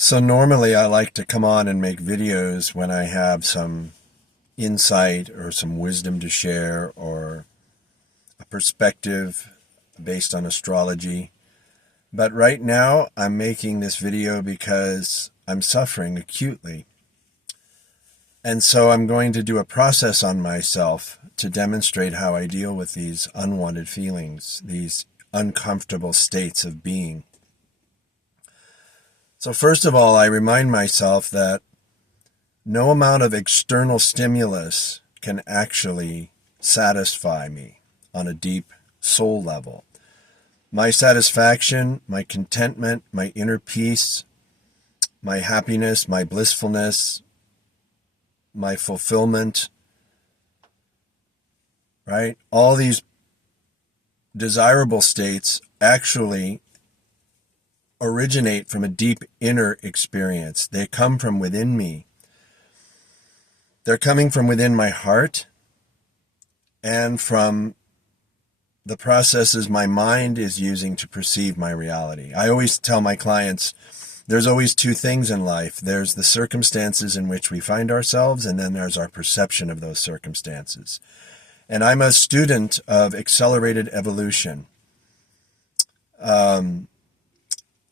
So normally I like to come on and make videos when I have some insight or some wisdom to share or a perspective based on astrology. But right now I'm making this video because I'm suffering acutely. And so I'm going to do a process on myself to demonstrate how I deal with these unwanted feelings, these uncomfortable states of being. So first of all, I remind myself that no amount of external stimulus can actually satisfy me on a deep soul level. My satisfaction, my contentment, my inner peace, my happiness, my blissfulness, my fulfillment, right? All these desirable states actually originate from a deep inner experience. They come from within me. They're coming from within my heart and from the processes my mind is using to perceive my reality. I always tell my clients, there's always two things in life. There's the circumstances in which we find ourselves, and then there's our perception of those circumstances. And I'm a student of accelerated evolution.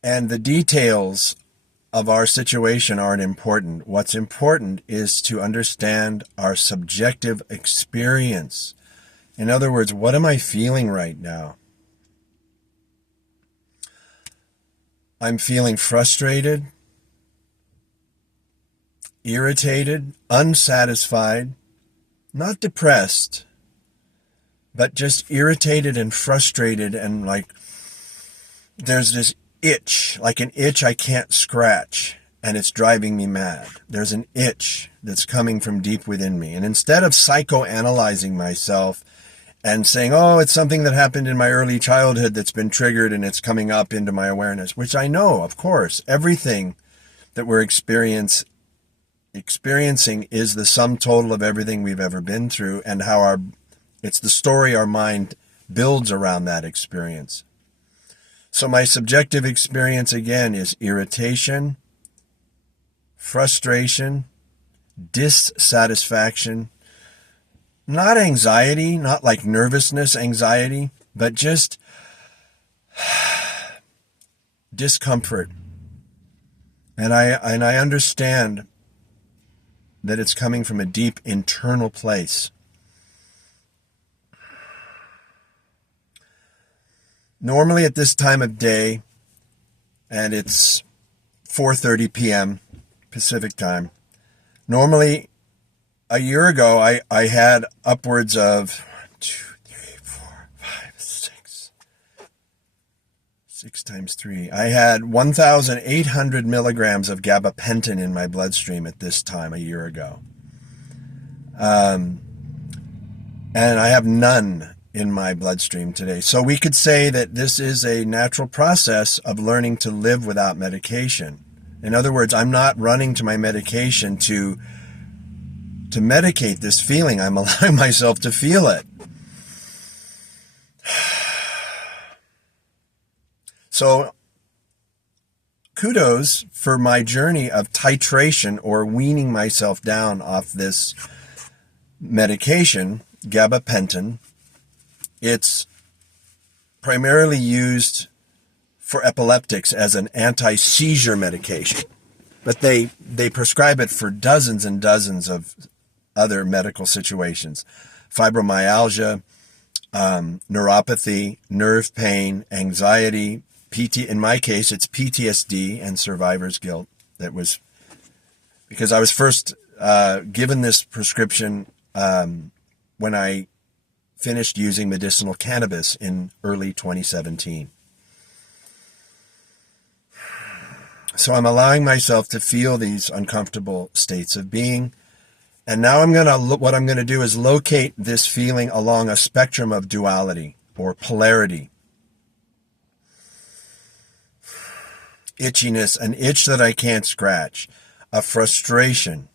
And the details of our situation aren't important. What's important is to understand our subjective experience. In other words, what am I feeling right now? I'm feeling frustrated, irritated, unsatisfied, not depressed, but just irritated and frustrated, and like there's this itch, like an itch I can't scratch, and it's driving me mad. There's an itch that's coming from deep within me. And instead of psychoanalyzing myself and saying, oh, it's something that happened in my early childhood that's been triggered and it's coming up into my awareness, which I know, of course, everything that we're experiencing is the sum total of everything we've ever been through, and how it's the story our mind builds around that experience. So my subjective experience, again, is irritation, frustration, dissatisfaction, not anxiety, not like nervousness, anxiety, but just discomfort. And I understand that it's coming from a deep internal place. Normally at this time of day, and it's 4:30 p.m. Pacific time, normally a year ago I had upwards of 6 times 3. I had 1,800 milligrams of Gabapentin in my bloodstream at this time a year ago. And I have none in my bloodstream today. So we could say that this is a natural process of learning to live without medication. In other words, I'm not running to my medication to medicate this feeling. I'm allowing myself to feel it. So kudos for my journey of titration, or weaning myself down off this medication, Gabapentin. It's primarily used for epileptics as an anti-seizure medication, but they prescribe it for dozens and dozens of other medical situations: fibromyalgia, neuropathy, nerve pain, anxiety, in my case, it's PTSD and survivor's guilt. That was because I was first given this prescription when I finished using medicinal cannabis in early 2017. So I'm allowing myself to feel these uncomfortable states of being. And now what I'm going to do is locate this feeling along a spectrum of duality or polarity. Itchiness, an itch that I can't scratch, a frustration,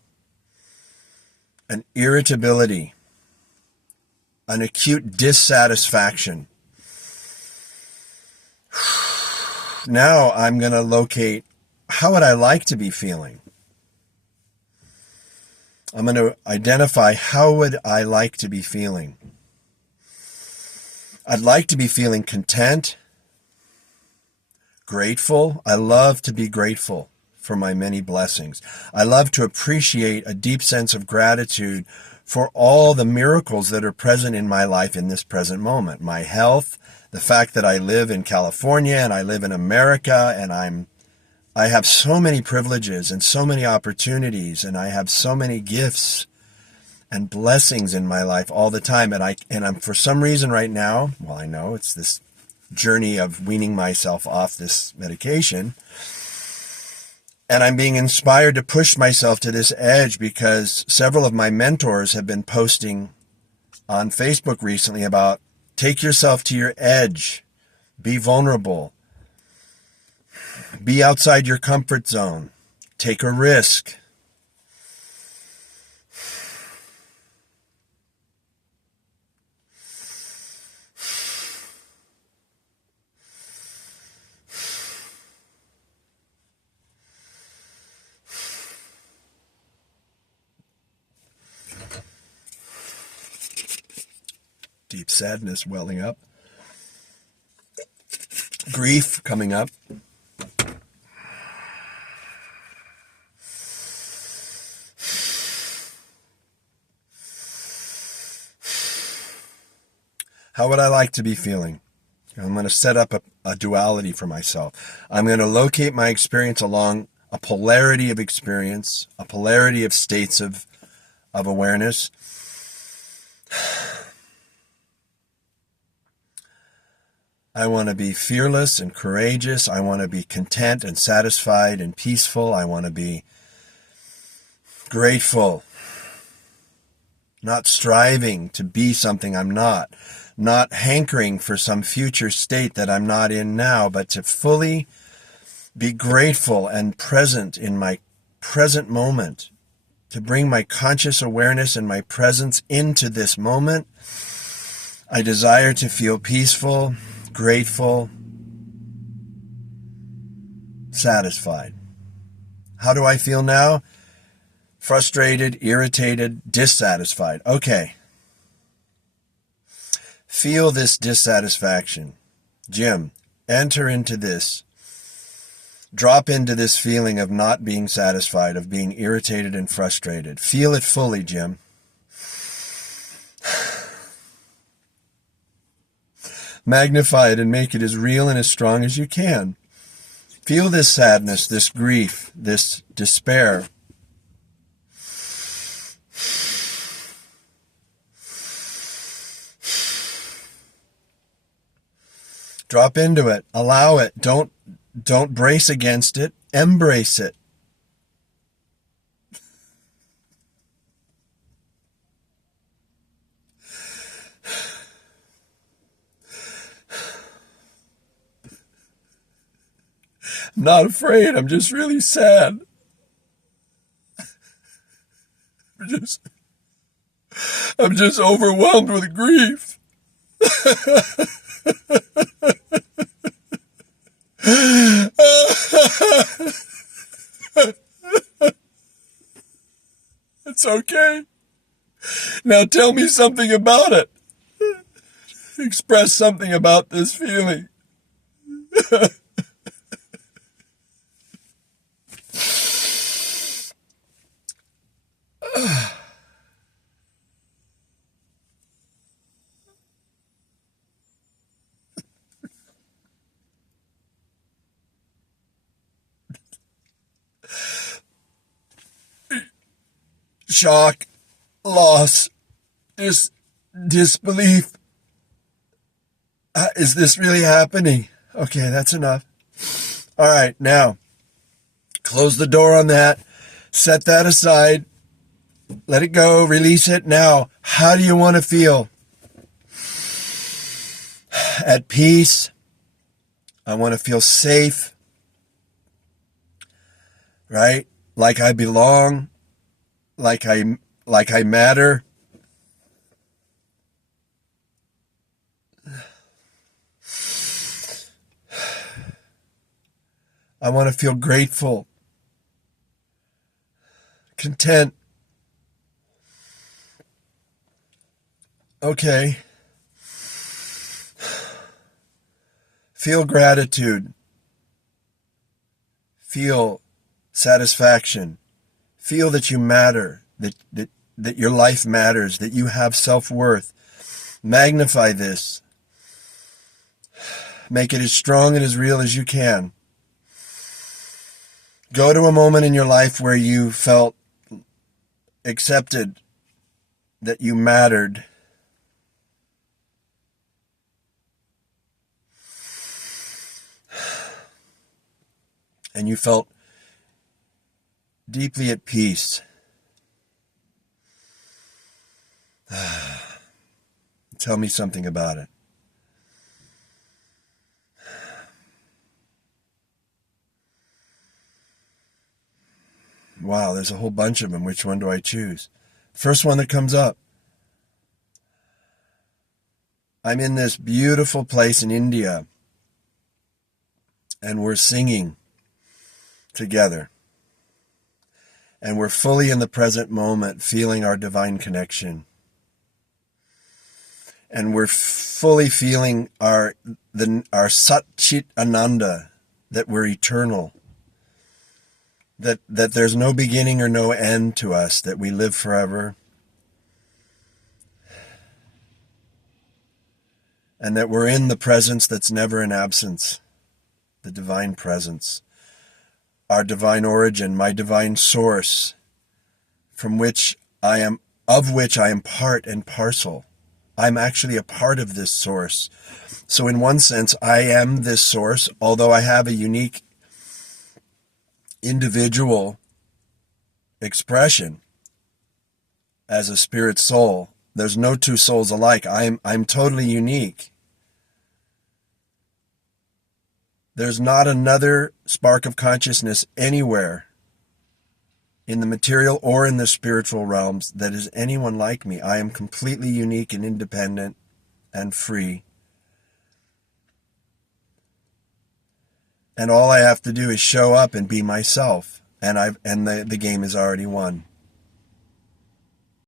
an irritability, an acute dissatisfaction. Now I'm going to locate how would I like to be feeling? I'm going to identify how would I like to be feeling. I'd like to be feeling content, grateful. I love to be grateful for my many blessings. I love to appreciate a deep sense of gratitude for all the miracles that are present in my life in this present moment. My health, the fact that I live in California and I live in America, and I have so many privileges and so many opportunities, and I have so many gifts and blessings in my life all the time. And I'm for some reason right now, well, I know it's this journey of weaning myself off this medication, and I'm being inspired to push myself to this edge because several of my mentors have been posting on Facebook recently about take yourself to your edge, be vulnerable, be outside your comfort zone, take a risk. Deep sadness welling up. Grief coming up. How would I like to be feeling? I'm going to set up a duality for myself. I'm going to locate my experience along a polarity of experience, a polarity of states of awareness. I want to be fearless and courageous. I want to be content and satisfied and peaceful. I want to be grateful, not striving to be something I'm not hankering for some future state that I'm not in now, but to fully be grateful and present in my present moment, to bring my conscious awareness and my presence into this moment. I desire to feel peaceful, grateful, satisfied. How do I feel now? Frustrated, irritated, dissatisfied. Okay. Feel this dissatisfaction. Jim, enter into this. Drop into this feeling of not being satisfied, of being irritated and frustrated. Feel it fully, Jim. Magnify it and make it as real and as strong as you can. Feel this sadness, this grief, this despair. Drop into it. Allow it. Don't brace against it. Embrace it. I'm not afraid. I'm just really sad. I'm just overwhelmed with grief. It's okay. Now tell me something about it. Express something about this feeling. Shock, loss, disbelief. Is this really happening? Okay, that's enough. All right, now, close the door on that. Set that aside. Let it go. Release it. Now, how do you want to feel? At peace. I want to feel safe. Right? Like I belong. Like I matter. I want to feel grateful, content. Okay. Feel gratitude. Feel satisfaction. Feel that you matter, that your life matters, that you have self-worth. Magnify this. Make it as strong and as real as you can. Go to a moment in your life where you felt accepted, that you mattered. And you felt deeply at peace. Tell me something about it. Wow, there's a whole bunch of them. Which one do I choose? First one that comes up. I'm in this beautiful place in India, and we're singing together. And we're fully in the present moment, feeling our divine connection. And we're fully feeling our Sat Chit Ananda, that we're eternal. That there's no beginning or no end to us, that we live forever. And that we're in the presence that's never in absence, the divine presence. Our divine origin, my divine source, of which I am part and parcel. I'm actually a part of this source. So in one sense, I am this source, although I have a unique individual expression as a spirit soul. There's no two souls alike. I'm totally unique. There's not another spark of consciousness anywhere in the material or in the spiritual realms that is anyone like me. I am completely unique and independent and free. And all I have to do is show up and be myself, and the game is already won.